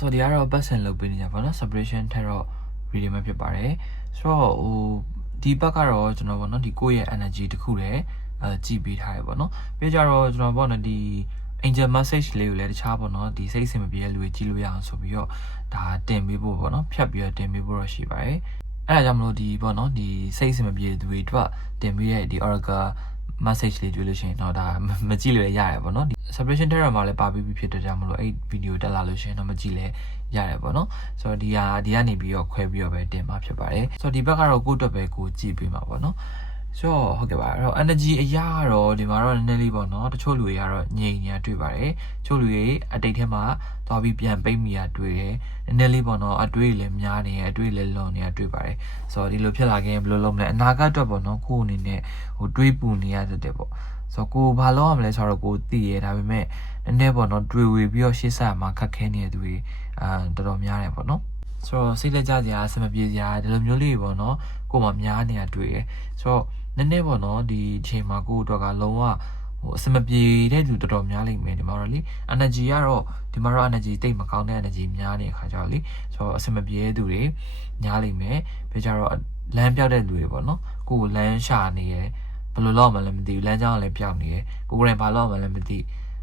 ဆိုတော့ဒီကတော့ person လုပ်ပေးနေကြပါတော့ separation ထက်တော့ reading ပဲဖြစ်ပါတယ်ဆိုတော့ဟိုဒီဘက်ကတော့ကျွန်တော်ပေါ့နော်ဒီကိုယ့်ရဲ့ energy တစ်ခုတည်းအဲကြည့်ပေးထားရပေါ့နော်ပြီးကြတော့ကျွန်တော်ပေါ့နော်ဒီ angel message လေးကိုလည်းတခြားပေါ့နော်ဒီစိတ်အဆင်မပြေတဲ့လူတွေကြည့်လို့ရအောင်ဆိုပြီးတော့ဒါတင်ပေးဖို့ပေါ့နော်ဖြတ်ပြီးတော့တင်ပေးဖို့တော့ရှိပါတယ်အဲ့ဒါကြောင့်မလို့ဒီပေါ့နော်ဒီစိတ်အဆင်မပြေတဲ့သူတွေအတွက်တင်ပေးတဲ့ဒီ oracle message လေးတွေ့လို့ရှိရင်တော့ဒါမမကြည့်လို့ရရတယ်ပေါ့နော်ဒီ separation terror မှာလည်းပါပြီးပြီဖြစ်တဲ့ကြောင့်မလို့အဲ့ video တက်လာလို့ရှိရင်တော့မကြည့်လဲရတယ်ပေါ့နော်ဆိုတော့ဒီဟာဒီကနေပြီးတော့ခွဲပြီးတော့ပဲတင်มาဖြစ်ပါတယ်ဆိုတော့ဒီဘက်ကတော့ကိုယ့်အတွက်ပဲကိုကြည့်ပေးမှာပေါ့နော် ဆိုတော့ဟုတ်ကဲ့ပါအဲ့တော့ energy အရာကတော့ဒီမှာတော့နည်းနည်းလေးပေါ့နော်တချို့လူတွေကတော့ငြိမ်နေတာတွေ့ပါတယ်တချို့လူတွေအတိတ်ထဲမှာသွားပြီးပြန်ပိတ်မိတာတွေ့တယ်နည်းနည်းလေးပေါ့နော်အတွေ့လည်းများနေတယ်အတွေ့လည်းလွန်နေတာတွေ့ပါတယ်ဆိုတော့ဒီလိုဖြစ်လာခဲ့ရင်ဘယ်လိုလုပ်မလဲအနာဂတ်အတွက်ပေါ့နော်ကိုယ့်အနေနဲ့ဟိုတွေးပူနေရတတ်တယ်ပေါ့ဆိုတော့ကိုဘာလုပ်ရမလဲဆိုတော့ကိုသိရဒါပေမဲ့နည်းနည်းပေါ့နော်တွေးဝေပြီးတော့ရှေ့ဆက်မှာခက်ခဲနေတဲ့သူတွေအာတော်တော်များတယ်ပေါ့နော်ဆိုတော့စိတ်လက်ကြစရာအဆင်မပြေစရာဒီလိုမျိုးလေးပေါ့နော်ကိုမှများနေတာတွေ့ရဆိုတော့ နည်းနည်းပေါ့နော်ဒီအချိန်မှာကိုယ့်အတွက်ကလုံးဝဟိုအဆင်မပြေတဲ့သူတော်တော်များလိမ့်မယ်ဒီမှာတော့လေ energy ကတော့ဒီမှာတော့ energy တိတ်မကောင်းတဲ့ energy များနေတဲ့ခါကျတော့လေဆိုတော့အဆင်မပြေတဲ့သူတွေများလိမ့်မယ်ပြီးကြတော့လမ်းပြောက်တဲ့လူတွေပေါ့နော်ကိုယ်လမ်းရှာနေရယ်ဘယ်လိုလုပ်မှလည်းမသိဘူးလမ်းကြောင်းကလည်းပြောက်နေရယ်ကိုယ်ကလည်းဘာလုပ်မှလည်းမသိ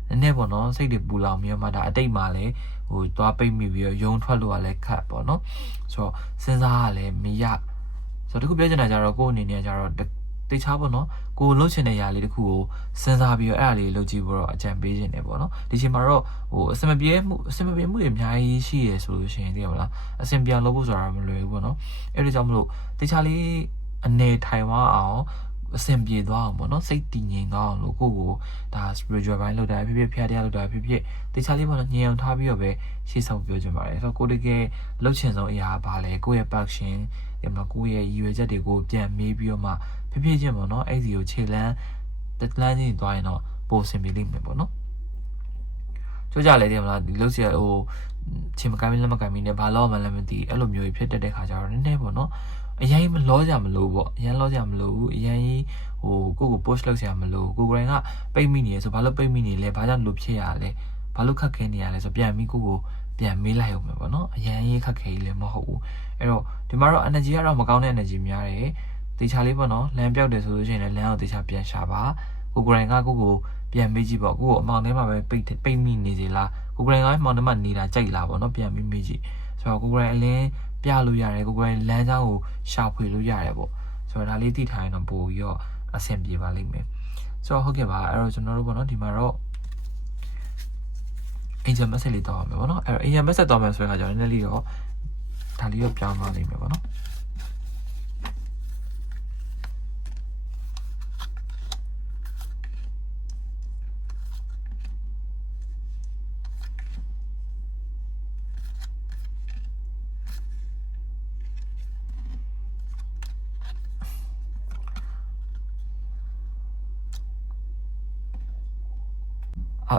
နည်းနည်းပေါ့နော်စိတ်တွေပူလောင်ပြီးတော့မှဒါအတိတ်မှာလည်းဟိုသွားပိတ်မိပြီးတော့ယုံထွက်လို့ကလည်းခတ်ပေါ့နော်ဆိုတော့စဉ်းစားရလည်းမရဆိုတော့တခုပြောချင်တာကြတော့ကိုယ်အနေနဲ့ကြတော့ တေချာပေါ့နော်ကိုလှုပ်ချင်တဲ့ຢာလေးတခုကိုစဉ်းစားပြီးတော့အဲ့ဒါလေးလှုပ်ကြည့်ဖို့တော့အကြံပေးခြင်းတယ်ပေါ့နော်ဒီချိန်မှာတော့ဟိုအစမပြေမှုအစမပြေမှုတွေအများကြီးရှိရဆိုလို့ရှိရင်သိရမလားအစင်ပြန်လုပ်ဖို့ဆိုတာမလွယ်ဘူးပေါ့နော်အဲ့ဒါကြောင့်မလို့တေချာလေးအနေထိုင်ဝအောင်အဆင်ပြေသွားအောင်ပေါ့နော်စိတ်တည်ငြိမ်သွားအောင်လို့ကိုယ့်ကိုဒါ spiritual ဘိုင်းလောက်တာဖြစ်ဖြစ်ဖျားတရားလောက်တာဖြစ်ဖြစ်တေချာလေးပေါ့နော်ညင်အောင်ထားပြီးတော့ပဲရှေ့ဆောင်ပြောချင်ပါတယ်ဆိုတော့ကိုတကယ်လှုပ်ချင်ဆုံးအရာကဘာလဲကိုယ့်ရဲ့ passion ဒီမှာကိုယ့်ရဲ့ရည်ရွယ်ချက်တွေကိုပြန်မေးပြီးတော့မှ ဖြည်းဖြည်းချင်းပေါ့နော်အဲ့ဒီကိုခြေလန်းတက်လန်းချင်းသွားရင်တော့ပိုအဆင်ပြေလိမ့်မယ်ပေါ့နော်ကြိုးကြလေတယ်မလားဒီလှုပ်ရှားဟိုချင်းမကိုင်းမလက်မကိုင်းမနဲ့ဘာလို့မှလည်းမသိအဲ့လိုမျိုးဖြစ်တတ်တဲ့ခါကျတော့နည်းနည်းပေါ့နော်အရင်မလောကြမလို့ပေါ့အရင်လောကြမလို့အရင်ဟိုကိုကို push လုပ်ဆရာမလို့ကိုကိုရင်ကပိတ်မိနေရဆိုဘာလို့ပိတ်မိနေလဲဘာကြောင့်လို့ဖြစ်ရလဲဘာလို့ခက်ခဲနေရလဲဆိုပြန်ပြီးကိုကိုပြန်မေးလိုက်အောင်ပဲပေါ့နော်အရင်ရေးခက်ခဲကြီးလည်းမဟုတ်ဘူးအဲ့တော့ဒီမှာတော့ energy ကတော့မကောင်းတဲ့ energy များတယ် တေချာလေးပေါ့နော်လမ်းပြောက်တယ်ဆိုလို့ရှိရင်လည်းလမ်းကိုတေချာပြန်ရှာပါကိုကိုရင်ကကိုကိုပြန်မေးကြည့်ပေါ့ကိုကိုအမောင်ထဲမှာပဲပိတ်ပိတ်မိနေစီလားကိုကိုရင်ကမောင်ထဲမှာနေတာကြိုက်လားပေါ့နော်ပြန်ပြီးမေးကြည့်ဆိုတော့ကိုကိုရင်အလင်းပြလို့ရတယ်ကိုကိုရင်လမ်းကြောင်းကိုရှာဖွေလို့ရတယ်ပေါ့ဆိုတော့ဒါလေးသိထားရင်တော့ပို့ပြီးတော့အဆင်ပြေပါလိမ့်မယ်ဆိုတော့ဟုတ်ကဲ့ပါအဲ့တော့ကျွန်တော်တို့ပေါ့နော်ဒီမှာတော့ angel message လေးတောင်းရမယ်ပေါ့နော်အဲ့တော့ angel message တောင်းမယ်ဆိုတဲ့အခါကျတော့နည်းနည်းလေးတော့ဒါလေးတော့ပြောင်းသွားလိမ့်မယ်ပေါ့နော်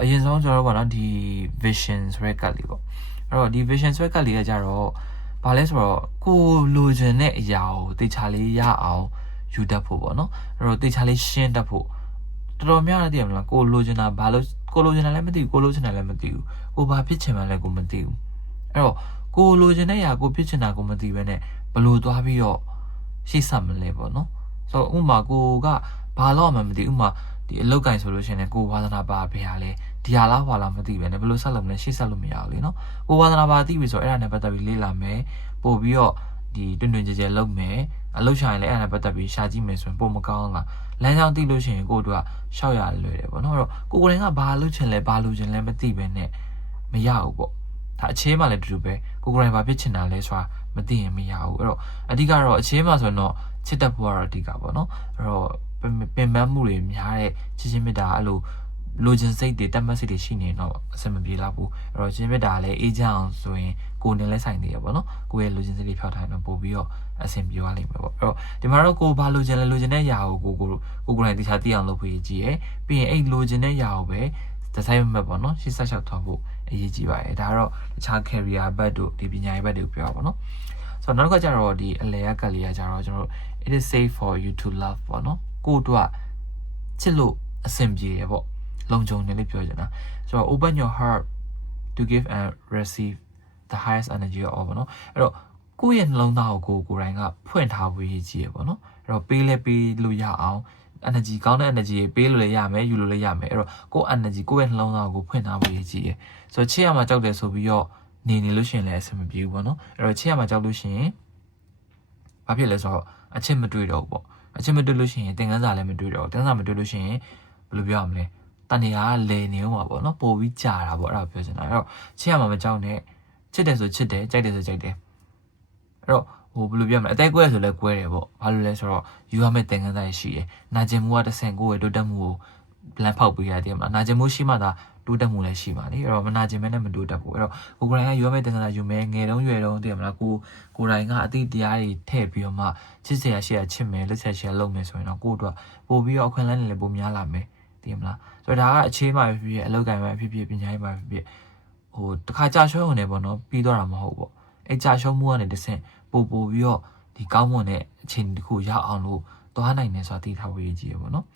အအရင်ဆုံးကျွန်တော်တို့ပေါ့နော်ဒီ vision ဆိုတဲ့ကတ်လေးပေါ့အဲ့တော့ဒီ vision ဆိုတဲ့ကတ်လေးကကြတော့ဘာလဲဆိုတော့ကိုလိုချင်တဲ့အရာကိုတေချာလေးရအောင်ယူတတ်ဖို့ပေါ့နော်အဲ့တော့တေချာလေးရှင်းတတ်ဖို့တော်တော်များများတည်ရမလားကိုလိုချင်တာဘာလို့ကိုလိုချင်တာလည်းမသိဘူးကိုလိုချင်တာလည်းမသိဘူးကိုဘာဖြစ်ချင်မှလည်းကိုမသိဘူးအဲ့တော့ကိုလိုချင်တဲ့အရာကိုဖြစ်ချင်တာကိုမသိဘဲနဲ့ဘလို့သွားပြီးတော့ရှေ့ဆက်မလဲပေါ့နော်ဆိုတော့ဥပမာကိုက ဘာလို့မှမသိဥပမာဒီအလောက်ကင်ဆိုလို့ရှိရင်လည်းကိုဝါသနာပါဘယ်ဟာလဲဒီဟာလားဟွာလားမသိပဲねဘယ်လိုဆက်လုပ်မလဲရှေ့ဆက်လို့မရဘူးလေနော်ကိုဝါသနာပါသိပြီဆိုတော့အဲ့ဒါနဲ့ပတ်သက်ပြီးလေ့လာမယ်ပို့ပြီးတော့ဒီတွင်တွင်ကြဲကြဲလုပ်မယ်အလုပ်ရှာရင်လည်းအဲ့ဒါနဲ့ပတ်သက်ပြီးရှာကြည့်မယ်ဆိုရင်ပို့မကောင်းလားလမ်းကြောင်းသိလို့ရှိရင်ကိုတို့ကရှောက်ရလွယ်တယ်ပေါ့နော်အဲ့တော့ကိုကိုယ်တိုင်ကဘာလုပ်ချင်လဲဘာလုပ်ချင်လဲမသိပဲနဲ့မရဘူးပေါ့ဒါအခြေမှလည်းတူတူပဲကိုကိုယ်တိုင်ဘာဖြစ်ချင်တာလဲဆိုတာမသိရင်မရဘူးအဲ့တော့အဓိကတော့အခြေမှဆိုရင်တော့ချစ်တတ်ဖို့ကတော့အဓိကပေါ့နော်အဲ့တော့ ပင်ပန်းမှုတွေများတဲ့ချစ်ချင်းမေတ္တာအဲ့လိုလိုချင်စိတ်တွေတက်မှတ်စိတ်တွေရှိနေတော့အဆင်မပြေတော့ဘူးအဲ့တော့ချင်းမေတ္တာလည်းအေးချမ်းအောင်ဆိုရင်ကိုယ်နဲ့လည်းဆိုင်နေရပေါ့နော်ကိုယ့်ရဲ့လိုချင်စိတ်တွေဖြောက်ထားရင်တော့ပို့ပြီးတော့အဆင်ပြေသွားလိမ့်မယ်ပေါ့အဲ့တော့ဒီမှာတော့ကိုဘာလိုချင်လဲလိုချင်တဲ့ຢာကိုကိုကိုကိုကိုယ်တိုင်တခြားသိအောင်လုပ်ဖို့ရည်ကြီးရယ်ပြီးရင်အဲ့လိုချင်တဲ့ຢာကိုပဲဒီဇိုင်းမှတ်ပေါ့နော်ရှေ့ဆက်လျှောက်ထားဖို့အရေးကြီးပါတယ်ဒါကတော့တခြား career ဘက်တို့ဒီပညာရေးဘက်တို့ပြောပါပေါ့နော်ဆိုတော့နောက်တစ်ခါကျတော့ဒီအလဲရကလေးကကျတော့ကျွန်တော်တို့ it is safe for you to love ပေါ့နော် ကိုတို့ချစ်လို့အဆင်ပြေရပေါ့လုံခြုံတယ်လို့ပြောချင်တာဆိုတော့ open your heart to give and receive the highest energy of all ပေါ့နော်အဲ့တော့ကိုယ့်ရဲ့နှလုံးသားကိုကိုယ်ကိုယ်တိုင်ကဖွင့်ထားဖို့ရည်ကြီးရပေါ့နော်အဲ့တော့ပေးလဲပေးလို့ရအောင် energy ကောင်းတဲ့ energy ပေးလို့လည်းရမယ်ယူလို့လည်းရမယ်အဲ့တော့ကိုယ့် energy ကိုယ့်ရဲ့နှလုံးသားကိုဖွင့်ထားဖို့ရည်ကြီးရဆိုတော့ချစ်ရမှာကြောက်တယ်ဆိုပြီးတော့နေနေလို့ရှိရင်လည်းအဆင်မပြေဘူးပေါ့နော်အဲ့တော့ချစ်ရမှာကြောက်လို့ရှိရင်ဘာဖြစ်လဲဆိုတော့အချစ်မတွေ့တော့ဘူးပေါ့ အချစ်မတွေ့လို့ရှိရင်သင်ခန်းစာလည်းမတွေ့တော့ဘူးသင်ခန်းစာမတွေ့လို့ရှိရင်ဘယ်လိုပြောရမလဲတန်နေရလဲနေဦးမှာပေါ့နော်ပို့ပြီးကြာတာပေါ့အဲ့ဒါပြောချင်တာအဲ့တော့ချစ်ရမှာမကြောက်နဲ့ချစ်တယ်ဆိုချစ်တယ်ကြိုက်တယ်ဆိုကြိုက်တယ်အဲ့တော့ဟိုဘယ်လိုပြောမလဲအသေးကွဲဆိုလဲကွဲတယ်ပေါ့ဘာလို့လဲဆိုတော့ယူရမယ့်သင်ခန်းစာရရှိတယ်နာကျင်မှုကတစ်ဆင့်ကိုယ့်ရဲ့တိုးတက်မှုကို plan ဖောက်ပေးရတယ်မလားနာကျင်မှုရှိမှသာ တိုးတက်မှုလည်းရှိပါလေအဲ့တော့မနာကျင်မဲနဲ့မတိုးတက်ဘူးအဲ့တော့ကိုကိုယ်တိုင်ကယူရမယ့်သင်ခန်းစာယူမယ်ငယ်တုန်းရွယ်တုန်းတည်မလားကိုကိုယ်တိုင်ကအတိတ်တရားတွေထည့်ပြီးတော့မှချစ်စရာရှိရချစ်မယ်လက်ဆက်ရှိရလုပ်မယ်ဆိုရင်တော့ကိုယ့်အတွက်ပို့ပြီးတော့အခွင့်အလမ်းတွေလည်းပိုများလာမယ်တည်မလားဆိုတော့ဒါကအခြေမှာဖြစ်ဖြစ်အလုပ်ကိုင်မှာဖြစ်ဖြစ်ပညာရေးမှာဖြစ်ဖြစ်ဟိုတခါကြာရှုံးနေပေါ့နော်ပြီးတော့တာမဟုတ်ပေါ့အဲ့ကြာရှုံးမှုကနေတစ်ဆင့်ပို့ပို့ပြီးတော့ဒီကောင်းမွန်တဲ့အခြေအနေတစ်ခုရအောင်လို့သွားနိုင်တယ်ဆိုတာသိထားဖို့ရည်ကြီးရပေါ့နော်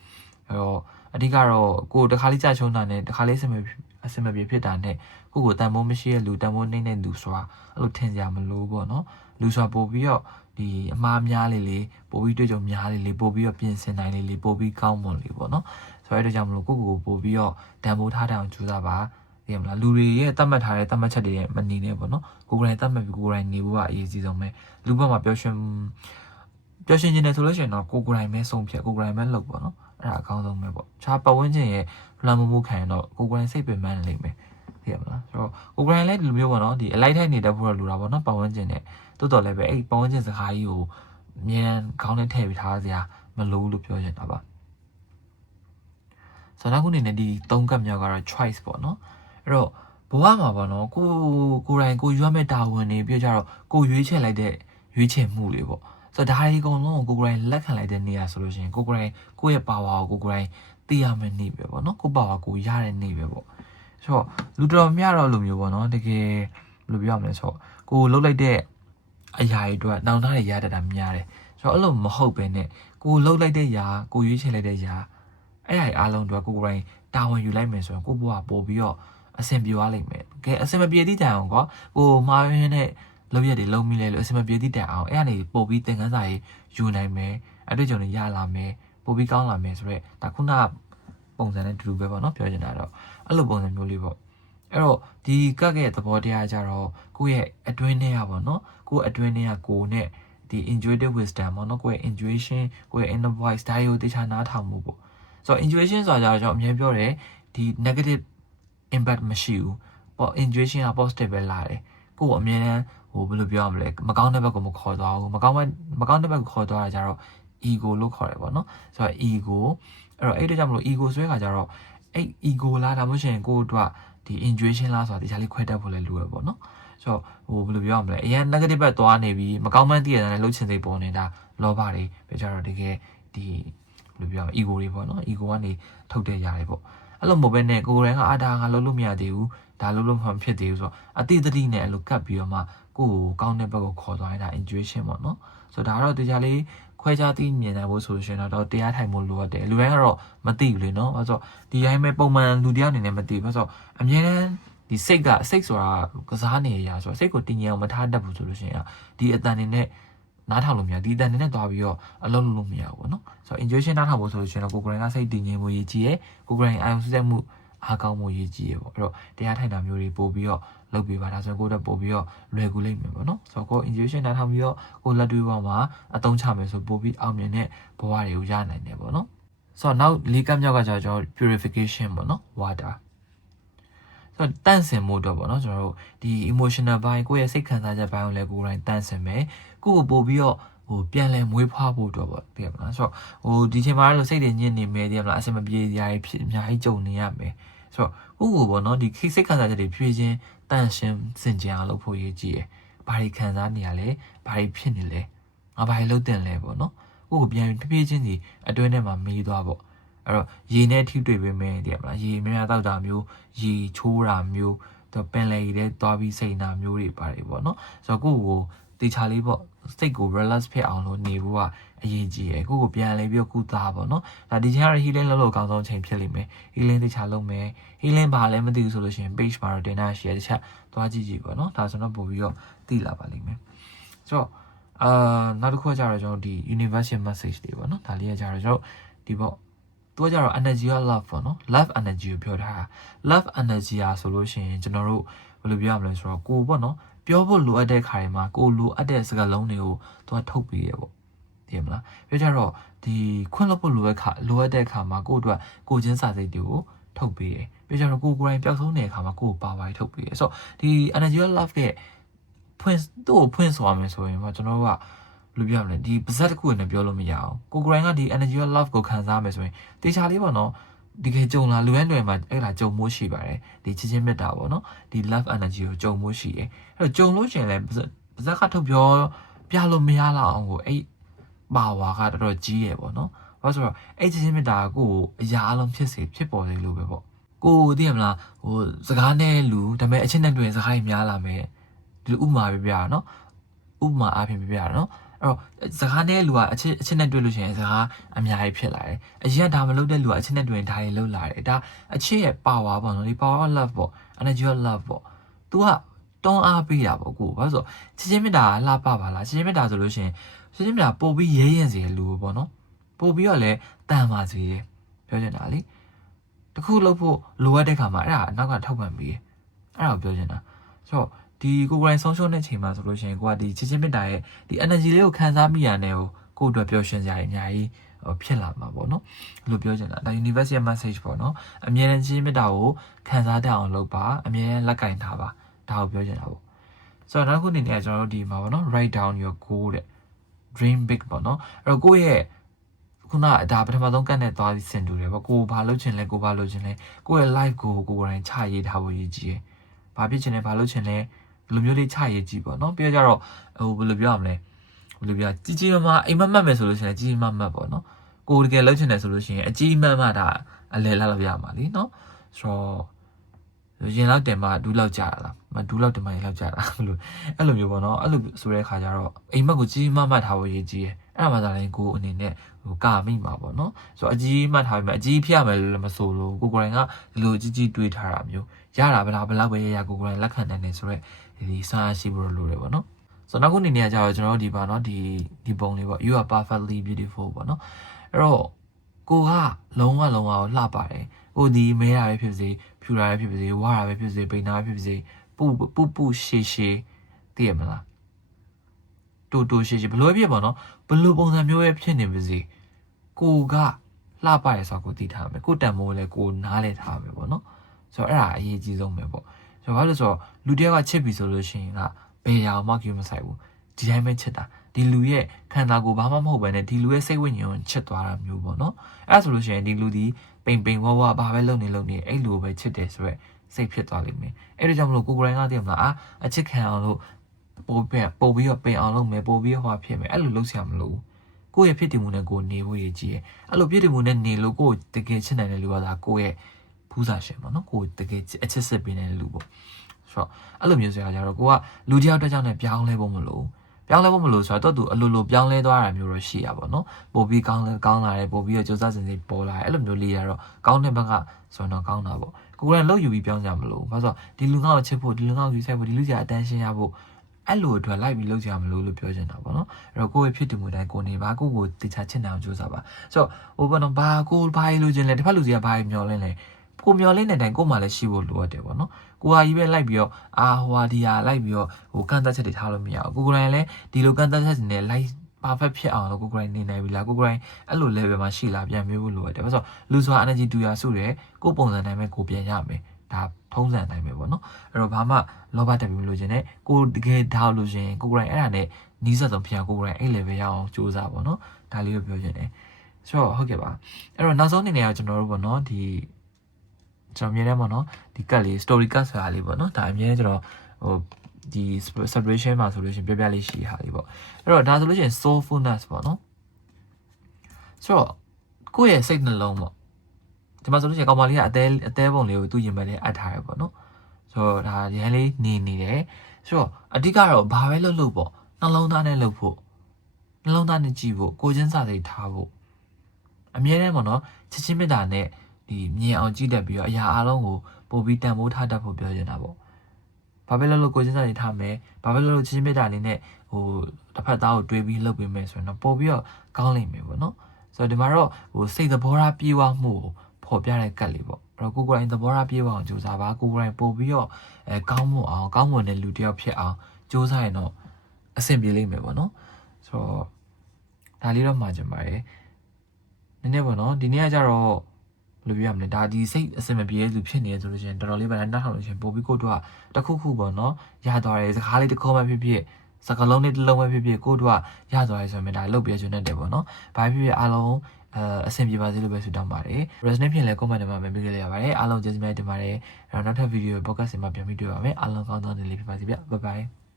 အဲ့တော့ အဓိကတော့ကိုယ်တခါလေးကြာရှုံးတာနဲ့တခါလေးအဆင်မပြေအဆင်မပြေဖြစ်တာနဲ့ကိုယ့်ကိုတန်ဖိုးမရှိတဲ့လူတန်ဖိုးနှိမ့်တဲ့လူဆိုတာအဲ့လိုထင်ကြမလို့ပေါ့နော်လူဆိုတာပို့ပြီးတော့ဒီအမားများလေးလေးပို့ပြီးတွေ့ကြုံများလေးလေးပို့ပြီးတော့ပြင်ဆင်နိုင်လေးလေးပို့ပြီးကောင်းမွန်လေးပေါ့နော်ဆိုတော့အဲ့ဒါကြောင့်မလို့ကိုယ့်ကိုယ်ကိုပို့ပြီးတော့တန်ဖိုးထားတဲ့အောင်ကြိုးစားပါသိရမလားလူတွေရဲ့တတ်မှတ်ထားတဲ့တတ်မှတ်ချက်တွေရဲ့မနေနဲ့ပေါ့နော်ကိုယ်ကိုယ်တိုင်တတ်မှတ်ပြီးကိုယ်ကိုယ်တိုင်နေဖို့ကအရေးကြီးဆုံးပဲလူဘက်မှာပျော်ရွှင် ပျော်ရွှင်ခြင်းတယ်ဆိုလို့ရှိရင်တော့ကိုယ်ကိုယ်တိုင်ပဲဆုံးဖြတ်ကိုယ်ကိုယ်တိုင်ပဲလုပ်ပေါ့နော်အဲ့ဒါအကောင်းဆုံးပဲပေါ့ခြားပတ်ဝန်းကျင်ရဲ့ဖလန်မမှုခံရင်တော့ကိုယ်ကိုယ်တိုင်စိတ်ပင်ပန်းနေလိမ့်မယ်သိရမလားဆိုတော့ကိုယ်ကိုယ်တိုင်လည်းဒီလိုမျိုးပေါ့နော်ဒီအလိုက်ထိုက်နေတတ်ဖို့တော့လိုတာပေါ့နော်ပတ်ဝန်းကျင်နဲ့တိုးတော်လည်းပဲအဲ့ပတ်ဝန်းကျင်စကားကြီးကိုအမြဲတမ်းခေါင်းနဲ့ထည့်ပြီးထားစရာမလိုဘူးလို့ပြောချင်တာပါဆိုတော့ခုနေနဲ့ဒီ၃ကပ်မြောက်ကတော့ choice ပေါ့နော်အဲ့တော့ဘဝမှာပေါ့နော်ကိုကိုယ်တိုင်ကိုရွေးမဲ့တာဝန်နေပြကြတော့ကိုရွေးချယ်လိုက်တဲ့ရွေးချယ်မှုတွေပေါ့ ဆိုတော့ဒါတွေအကုန်လုံးကိုကိုယ်တိုင်လက်ခံလိုက်တဲ့နေရာဆိုလို့ရှိရင်ကိုကိုယ်တိုင်ကိုယ့်ရဲ့ power ကိုကိုယ်ကိုယ်တိုင်သိရမယ့်နေ့ပဲပေါ့နော်ကို power ကိုရတဲ့နေ့ပဲပေါ့ဆိုတော့လူတော်များတော့လိုမျိုးပေါ့နော်တကယ်ဘယ်လိုပြောရမလဲဆိုတော့ကိုလှုပ်လိုက်တဲ့အရာတွေအတွက်နောင်တတွေရတတ်တာများတယ်ဆိုတော့အဲ့လိုမဟုတ်ပဲနဲ့ကိုလှုပ်လိုက်တဲ့ຢာကိုရွေးချယ်လိုက်တဲ့ຢာအဲ့ဒါအားလုံးအတွက်ကိုကိုယ်ကိုယ်တိုင်တာဝန်ယူလိုက်မယ်ဆိုရင်ကိုဘဝပို့ပြီးတော့အဆင်ပြေသွားလိမ့်မယ်ကဲအဆင်မပြေသည့်တိုင်အောင်ကွာကိုမာရင်းနဲ့ လုပ်ရက်တွေလုံးမိလဲလို့အဆင်မပြေသည့်တိုင်အောင်အဲ့ကနေပို့ပြီးသင်ခန်းစာရေးယူနိုင်မယ်အတွေ့အကြုံတွေရလာမယ်ပို့ပြီးကောင်းလာမယ်ဆိုတော့ဒါခုနကပုံစံနဲ့တူတူပဲပေါ့နော်ပြောချင်တာတော့အဲ့လိုပုံစံမျိုးလေးပေါ့အဲ့တော့ဒီကတ်ရဲ့သဘောတရားကြတော့ကိုယ့်ရဲ့အတွင်းထဲရပါတော့ကိုယ့်အတွင်းထဲကကိုယ်နဲ့ဒီ intuitive wisdom ပေါ့နော်ကိုယ့်ရဲ့ intuition ကိုယ့်ရဲ့ inner voice ဒါတွေကိုတေချာနားထောင်မှုပေါ့ဆိုတော့ intuition ဆိုတာကြတော့ကျွန်တော်အမြဲပြောတယ်ဒီ negative impact မရှိဘူးပေါ့ intuition က positive ပဲလာတယ် ကိုယ်ကအမြဲတမ်းဟိုဘယ်လိုပြောရမလဲမကောင်းတဲ့ဘက်ကိုမခေါ်သွားဘူးမကောင်းဘက်မကောင်းတဲ့ဘက်ကိုခေါ်သွားတာကြတော့ ego လို့ခေါ်တယ်ပေါ့နော်ဆိုတော့ ego အဲ့တော့အဲ့ဒါကြောင့်မလို့ ego ဆွဲခါကြတော့အဲ့ ego လားဒါမှမဟုတ်ရှင်ကိုယ့်အတွက်ဒီ intuition လားဆိုတာတရားလေးခွဲတတ်ဖို့လည်းလိုရပေါ့နော်ဆိုတော့ဟိုဘယ်လိုပြောရမလဲအရင် negative ဘက်သွားနေပြီးမကောင်းမှန်းသိရတဲ့လှုပ်ချင်စိတ်ပေါ်နေတာလောဘတွေပဲကြတော့တကယ်ဒီဘယ်လိုပြောရမလဲ ego တွေပေါ့နော် ego ကနေထုတ်တဲ့ຢာတွေပေါ့အဲ့လိုမဟုတ်ဘဲနဲ့ကိုယ်တိုင်ကအာဒါငါလုံးလို့မရသေးဘူး ဒါလုံးလို့မဖြစ်သေးဘူးဆိုတော့အတိတ်တတိနဲ့အဲ့လိုကပ်ပြီးတော့မှကိုယ့်ကိုကောင်းတဲ့ဘက်ကိုခေါ်သွားရင်ဒါ intuition ပေါ့နော်ဆိုတော့ဒါကတော့တရားလေးခွဲခြားသိမြင်နိုင်ဖို့ဆိုရှင်တော့တရားထိုင်ဖို့လိုအပ်တယ်လူတိုင်းကတော့မသိဘူးလေနော်အဲဆိုတော့ဒီတိုင်းပဲပုံမှန်လူတယောက်အနေနဲ့မသိဘူးအဲဆိုတော့အမြဲတမ်းဒီစိတ်ကစိတ်ဆိုတာကစားနေရဆိုတော့စိတ်ကိုတင်ငြိမ်အောင်မထားတတ်ဘူးဆိုလို့ရှိရင်ဒီအတန်နေနဲ့နားထောင်လို့မရဒီအတန်နေနဲ့တွားပြီးတော့အလုပ်လုပ်လို့မရဘူးပေါ့နော်ဆိုတော့ intuition နားထောင်ဖို့ဆိုလို့ရှိရင်တော့ကိုယ်ကိုယ်တိုင်ကစိတ်တင်ငြိမ်မှုရည်ကြီးရယ်ကိုယ်ကိုယ်တိုင်အာရုံစူးစိုက်မှု အားကောင်းမှုရည်ကြီးရယ်ပေါ့အဲ့တော့တရားထိုင်တာမျိုးတွေပို့ပြီးတော့လုပ်ပေးပါဒါဆိုရင်ကိုယ့်တက်ပို့ပြီးတော့လွယ်ကူလိမ့်မယ်ပေါ့နော်ဆိုတော့ကိုယ် intuition နားထောင်ပြီးတော့ကိုယ်လက်တွေးပေါ်မှာအသုံးချမယ်ဆိုပို့ပြီးအောင်မြင်တဲ့ဘဝတွေကိုရနိုင်တယ်ပေါ့နော်ဆိုတော့နောက်လေးကပ်မြောက်ကကျတော့ကျွန်တော် purification ပေါ့နော် water ဆိုတော့တန့်စင်မှုတော့ပေါ့နော်ကျွန်တော်တို့ဒီ emotional ဘိုင်းကိုယ့်ရဲ့စိတ်ခံစားချက်ဘိုင်းကိုလည်းကိုယ်တိုင်တန့်စင်မယ်ကိုယ့်ကိုပို့ပြီးတော့ဟိုပြန်လဲမွေးဖွားဖို့တော့ပေါ့သိရမလားဆိုတော့ဟိုဒီချိန်မှာလည်းစိတ်တွေညစ်နေမယ်သိရမလားအဆင်မပြေကြရဖြစ်အများကြီးကြုံနေရမယ် ဆိုတော့ကိုယ့်ကိုပေါ့နော်ဒီခိစိတ်ခံစားချက်တွေဖြည့်ခြင်းတန့်ရှင်းစင်ကြံအောင်လုပ်ဖို့ရည်ကြီးရယ်ဘာတွေခံစားနေရလဲဘာတွေဖြစ်နေလဲငါဘာတွေလုပ်တင်လဲပေါ့နော်ကိုယ့်ကိုပြန်ဖြည်းဖြည်းချင်းစီအတွင်းထဲမှာမေးသွားပေါ့အဲ့တော့ရေနဲ့ထိတွေ့ပေးမယ်တည်ရမလားရေများများတောက်တာမျိုးရေချိုးတာမျိုး တော့ပင်လေရေထဲသွားပြီးစိတ်နာမျိုးတွေပါတယ်ပေါ့နော်ဆိုတော့ကိုယ့်ကိုတေချာလေးပေါ့စိတ်ကို relax ဖြစ်အောင်လို့နေဖို့ကအရေးကြီးရယ်ကိုယ့်ကိုပြန်လဲပြီးတော့ကုသပေါ့နော်ဒါဒီချိန်ကတော့ healing လုပ်လို့အကောင်းဆုံးချိန်ဖြစ်လိမ့်မယ် healing တေချာလုပ်မယ် healing ဘာလဲမသိဘူးဆိုလို့ရှိရင် page မှာတော့တင်တာရှိရတစ်ချက်သွားကြည့်ကြည့်ပေါ့နော်ဒါဆိုတော့ပို့ပြီးတော့သိလာပါလိမ့်မယ်ဆိုတော့အာနောက်တစ်ခုကကြတော့ကျွန်တော်ဒီ universal message တွေပေါ့နော်ဒါလေးကကြတော့ကျွန်တော်ဒီပေါ့ သူကကြတော့ energy of love ပေါ့နော် love energy ကိုပြောထားတာ love energy อ่ะဆိုလို့ရှိရင်ကျွန်တော်တို့ဘယ်လိုပြောရမလဲဆိုတော့ကိုပေါ့နော်ပြောဖို့လိုအပ်တဲ့ခါတွေမှာကိုလိုအပ်တဲ့စကားလုံးတွေကိုသူကထုတ်ပြီးရပေါ့သိရမလားပြောကြတော့ဒီခွင့်လွှတ်ဖို့လိုအပ်ခါလိုအပ်တဲ့ခါမှာကိုအတွက်ကိုချင်းစာစိတ်တွေကိုထုတ်ပြီးရပြောကြတော့ကိုကိုယ်တိုင်ပျောက်ဆုံးနေတဲ့ခါမှာကိုကိုပါပါထုတ်ပြီးရဆိုတော့ဒီ energy of love ရဲ့ဖွင့်သူ့ကိုဖွင့်ဆိုရမယ်ဆိုရင်ပေါ့ကျွန်တော်တို့က ဘယ်လိုပြောရမလဲဒီပါဇက်တစ်ခုနဲ့ပြောလို့မရအောင်ကိုကိုယ်တိုင်ကဒီ energy of love ကိုခံစားမယ်ဆိုရင်တေချာလေးပေါ့နော်ဒီကကြုံလာလူရန်တွေမှာအဲ့ဒါကြုံမှုရှိပါတယ်ဒီချစ်ချင်းမေတ္တာပေါ့နော်ဒီ love energy ကိုကြုံမှုရှိတယ်အဲ့တော့ကြုံလို့ရှိရင်လည်းပါဇက်ကထုတ်ပြောပြလို့မရလောက်အောင်ကိုအဲ့ပါဝါကတော်တော်ကြီးရယ်ပေါ့နော်ဘာလို့ဆိုတော့အဲ့ချစ်ချင်းမေတ္တာကိုအရာအလုံးဖြစ်စေဖြစ်ပေါ်စေလို့ပဲပေါ့ကိုသိရမလားဟိုစကားနဲ့လူဒါပေမဲ့အချင်းနဲ့တွေ့ရင်စကားကြီးများလာမယ်ဒီဥပမာပြပြရနော်ဥပမာအားဖြင့်ပြပြရနော် အဲ့တော့စကားနဲ့လူကအချစ်အချစ်နဲ့တွေ့လို့ရှိရင်စကားအများကြီးဖြစ်လာတယ်။အရင်ကဒါမလုပ်တဲ့လူကအချစ်နဲ့တွေ့ရင်ဒါတွေလုပ်လာတယ်။ဒါအချစ်ရဲ့ power ပေါ့နော်ဒီ power of love ပေါ့ energy of love ပေါ့။ तू ကတွန်းအားပေးတာပေါ့ကို။ဘာလို့ဆိုချစ်ချင်းမေတ္တာကလှပပါလား။ချစ်ချင်းမေတ္တာဆိုလို့ရှိရင်ချစ်ချင်းမေတ္တာပို့ပြီးရဲရင်စီလူပေါ့နော်။ပို့ပြီးတော့လည်းတန်ပါစေတယ်။ပြောချင်တာလေ။တခုလုပ်ဖို့လိုအပ်တဲ့ခါမှာအဲ့ဒါအနောက်ကထောက်ပံ့ပြီး။အဲ့ဒါကိုပြောချင်တာ။ဆိုတော့ ဒီကိုကိုယ်တိုင်ဆုံးရှုံးတဲ့ချိန်မှာဆိုလို့ရှိရင်ကိုကဒီချစ်ချင်းမေတ္တာရဲ့ဒီ energy လေးကိုခံစားမိရတဲ့ကိုကိုအတွက်ပျော်ရွှင်စရာအများကြီးဖြစ်လာမှာပေါ့နော်အဲ့လိုပြောချင်တာဒါ universal message ပေါ့နော်အမြဲတမ်းချစ်ချင်းမေတ္တာကိုခံစားတတ်အောင်လုပ်ပါအမြဲတမ်းလက်ကင်ထားပါဒါကိုပြောချင်တာပေါ့ဆိုတော့နောက်ခုအနေနဲ့ကျွန်တော်တို့ဒီမှာပေါ့နော် write down your goal တဲ့ dream big ပေါ့နော်အဲ့တော့ကိုယ့်ရဲ့ခုနဒါပထမဆုံးကတ်နဲ့သွားပြီးစင်တူတယ်ပေါ့ကိုဘာလုပ်ချင်လဲကိုဘာလုပ်ချင်လဲကိုယ့်ရဲ့ life ကိုကိုယ်ကိုယ်တိုင်ချရေးထားဖို့ရည်ကြီးရယ်ဘာဖြစ်ချင်လဲဘာလုပ်ချင်လဲ ဘယ်လိုမျိုးလေးချရေးကြည့်ပေါ့နော်ပြီးတော့ကြတော့ဟိုဘယ်လိုပြောရမလဲဘယ်လိုပြောကြီးကြီးမားမားအိမ်မက်မက်မယ်ဆိုလို့ရှိရင်ကြီးကြီးမားမားပေါ့နော်ကိုတကယ်လုပ်ချင်တယ်ဆိုလို့ရှိရင်အကြီးမားမားဒါအလဲလာလို့ရမှာလीနော်ဆိုတော့ရင်လောက်တင်မှဒူးလောက်ကြတာလားမဒူးလောက်တင်မှရင်လောက်ကြတာဘယ်လိုအဲ့လိုမျိုးပေါ့နော်အဲ့လိုဆိုတဲ့ခါကျတော့အိမ်မက်ကိုကြီးကြီးမားမားထားဖို့ရည်ကြီးရယ်အဲ့ဒါမှသာလည်းကိုအနေနဲ့ဟိုကာမိမှာပေါ့နော်ဆိုတော့အကြီးမှတ်ထားပြီးမှအကြီးဖျက်မယ်လို့လည်းမဆိုလို့ကိုကိုယ်တိုင်ကဒီလိုကြီးကြီးတွေးထားတာမျိုး ရတာဗလားဘလောက်ပဲရရကိုကိုယ်တိုင်လက်ခံနိုင်တယ်ဆိုတော့ဒီစာရှိဖို့လိုတယ်ပေါ့နော်ဆိုတော့နောက်ခုအနေနဲ့ကျတော့ကျွန်တော်တို့ဒီပါနော်ဒီဒီပုံလေးပေါ့ you are perfectly beautiful ပေါ့နော်အဲ့တော့ကိုကလုံးဝလုံးဝလှပါတယ်ဟိုဒီမဲတာပဲဖြစ်စေဖြူတာပဲဖြစ်စေဝါတာပဲဖြစ်စေပိန်တာပဲဖြစ်စေပူပူပူရှေရှေသိရမလားတူတူရှေရှေဘလို့ဖြစ်ပေါ့နော်ဘလို့ပုံစံမျိုးပဲဖြစ်နေပါစေကိုကလှပရဆိုတော့ကိုသိထားမယ်ကိုတန်မိုးလဲကိုနားလဲထားမယ်ပေါ့နော် ဆိုတော့အဲ့ဒါအရေးကြီးဆုံးပဲပေါ့ဆိုတော့ဘာလို့ဆိုတော့လူတယောက်ကချစ်ပြီဆိုလို့ရှိရင်ကဘယ်ရာမှကြည့်မဆိုင်ဘူးဒီတိုင်းပဲချစ်တာဒီလူရဲ့ခန္ဓာကိုယ်ဘာမှမဟုတ်ပဲねဒီလူရဲ့စိတ်ဝိညာဉ်ကိုချစ်သွားတာမျိုးပေါ့နော်အဲ့ဒါဆိုလို့ရှိရင်ဒီလူဒီပိန်ပိန်ဝဝဘာပဲလုပ်နေလုပ်နေအဲ့လူကိုပဲချစ်တယ်ဆိုရက်စိတ်ဖြစ်သွားလိမ့်မယ်အဲ့ဒါကြောင့်မလို့ကိုကိုယ်တိုင်ကတည်းကမလားအာအချစ်ခံအောင်လို့ပို့ပြပို့ပြီးတော့ပိန်အောင်လုပ်မယ်ပို့ပြီးတော့ဟောဖြစ်မယ်အဲ့လိုလုပ်ဆရာမလို့ကိုယ့်ရဲ့ဖြစ်တည်မှုနဲ့ကိုယ်နေဖို့ရည်ကြီးရဲ့အဲ့လိုဖြစ်တည်မှုနဲ့နေလို့ကိုယ်တကယ်ချစ်နိုင်တဲ့လူကသာကိုယ့်ရဲ့ ဖူးစာရှင်ပေါ့နော်ကိုယ်တကယ်အချစ်စစ်ပေးနေတဲ့လူပေါ့ဆိုတော့အဲ့လိုမျိုးဆိုရကြတော့ကိုကလူတစ်ယောက်တစ်ယောက်နဲ့ပြောင်းလဲဖို့မလို့ပြောင်းလဲဖို့မလို့ဆိုတော့သူအလိုလိုပြောင်းလဲသွားတာမျိုးတော့ရှိရပါတော့ပို့ပြီးကောင်းလဲကောင်းလာတယ်ပို့ပြီးတော့စူးစမ်းစင်စစ်ပေါ်လာတယ်အဲ့လိုမျိုးလေးရတော့ကောင်းတဲ့ဘက်ကဆိုတော့ကောင်းတာပေါ့ကိုယ်ကလောက်ယူပြီးပြောင်းကြမလို့ဘာလို့ဆိုတော့ဒီလူငါ့ကိုချစ်ဖို့ဒီလူငါ့ကိုယူဆိုင်ဖို့ဒီလူကြီးအတန်းရှင်းရဖို့အဲ့လိုအတွက်လိုက်ပြီးလုပ်ကြမလို့လို့ပြောချင်တာပေါ့နော်အဲ့တော့ကိုယ့်ရဲ့ဖြစ်တည်မှုတိုင်းကိုနေပါကိုယ့်ကိုတခြားချစ်နိုင်အောင်ကြိုးစားပါဆိုတော့ဟိုဘောနော်ဘာကိုဘာလို့ချင်လဲတစ်ဖက်လူကြီးကဘာမျောလင်းလဲ ကိုမျောလင်းတဲ့တိုင်းကိုမှလည်းရှိဖို့လိုအပ်တယ်ပေါ့နော်ကိုဟာကြီးပဲလိုက်ပြီးတော့အာဟိုဟာဒီဟာလိုက်ပြီးတော့ဟိုကန့်သက်ချက်တွေထားလို့မရဘူးကိုကိုယ်တိုင်လည်းဒီလိုကန့်သက်ချက်တွေနဲ့လိုက် perfect ဖြစ်အောင်လို့ကိုကိုယ်တိုင်နေနိုင်ပြီလားကိုကိုယ်တိုင်အဲ့လို level မှာရှိလားပြန်မျိုးဖို့လိုရတယ်ဘာလို့လူဆိုတာ energy တူရစုတယ်ကိုပုံစံတိုင်းပဲကိုပြန်ရမယ်ဒါထုံးစံတိုင်းပဲပေါ့နော်အဲ့တော့ဘာမှလောဘတက်ပြီးမလို့ခြင်းနဲ့ကိုတကယ်ထားလို့ရှင်ကိုကိုယ်တိုင်အဲ့ဒါနဲ့နီးစပ်ဆုံးဖြစ်အောင်ကိုကိုယ်တိုင်အဲ့ level ရအောင်ကြိုးစားပေါ့နော်ဒါလေးကိုပြောခြင်းတယ်ဆိုတော့ဟုတ်ကဲ့ပါအဲ့တော့နောက်ဆုံးအနေနဲ့ကကျွန်တော်တို့ပေါ့နော်ဒီ ကျွန်တော်မြင်တယ်ပေါ့နော်ဒီကတ်လေး story card ဆိုတာလေးပေါ့နော်ဒါအမြဲကျွန်တော်ဟိုဒီ celebration မှာဆိုလို့ရှိရင်ပြပြလေးရှိဟာလေးပေါ့အဲ့တော့ဒါဆိုလို့ရှိရင် soulfulness ပေါ့နော်ဆိုတော့ကိုယ့်ရဲ့စိတ်နှလုံးပေါ့ဒီမှာဆိုလို့ရှိရင်ကောင်မလေးကအသေးအသေးပုံလေးကိုသူ့ရင်ဘတ်လေးအပ်ထားရပေါ့နော်ဆိုတော့ဒါရန်လေးနေနေတယ်ဆိုတော့အဓိကတော့ဘာပဲလုပ်လို့ပေါ့နှလုံးသားနဲ့လှုပ်ဖို့နှလုံးသားနဲ့ကြည့်ဖို့ကိုယ်ချင်းစာစိတ်ထားဖို့အမြဲတမ်းပေါ့နော်ချစ်ချင်းမေတ္တာနဲ့ ဒီမြင်အောင်ကြည့်တတ်ပြီးတော့အရာအလုံးကိုပို့ပြီးတန်ဖိုးထားတတ်ဖို့ပြောချင်တာပေါ့ဘာပဲလို့လို့ကိုယ်ချင်းစာစိတ်ထားမယ်ဘာပဲလို့လို့ချစ်ချင်းမေတ္တာလေးနဲ့ဟိုတစ်ဖက်သားကိုတွေးပြီးလှုပ်ပေးမယ်ဆိုရင်တော့ပို့ပြီးတော့ကောင်းလိမ့်မယ်ပေါ့နော်ဆိုတော့ဒီမှာတော့ဟိုစိတ်သဘောထားပြေဝမှုကိုပေါ်ပြတဲ့ကတ်လေးပေါ့အဲ့တော့ကိုကိုယ်တိုင်သဘောထားပြေဝအောင်ကြိုးစားပါကိုကိုယ်တိုင်ပို့ပြီးတော့အဲကောင်းမှုအောင်ကောင်းမွန်တဲ့လူတစ်ယောက်ဖြစ်အောင်ကြိုးစားရင်တော့အဆင်ပြေလိမ့်မယ်ပေါ့နော်ဆိုတော့ဒါလေးတော့မှာကြပါတယ်နည်းနည်းပေါ့နော်ဒီနေ့ကကြတော့ဘယ် လိုပြောရမလဲဒါဒီစိတ်အဆင်မပြေတဲ့လူဖြစ်နေရဆိုလို့ရှိရင်တော်တော်လေးပဲနားထောင်လို့ရှိရင်ပို့ပြီးကိုယ့်တို့ကတစ်ခုခုပေါ့နော်ရသွားတယ်စကားလေးတစ်ခေါက်မှဖြစ်ဖြစ်စကားလုံးလေးတစ်လုံးပဲဖြစ်ဖြစ်ကိုယ့်တို့ကရသွားတယ်ဆိုရင်ဒါလုတ်ပြချင်တဲ့ပေါ့နော်ဘာဖြစ်ဖြစ်အားလုံးအဲအဆင်ပြေပါစေလို့ပဲဆုတောင်းပါတယ် resonate ဖြစ်လဲ comment ထဲမှာပဲမိခဲ့ရပါတယ်အားလုံးကျေးဇူးများတင်ပါတယ်အဲ့တော့နောက်ထပ် video podcast မှာပြန်ပြီးတွေ့ပါမယ်အားလုံးကောင်းသောနေ့လေးဖြစ်ပါစေဗျ bye bye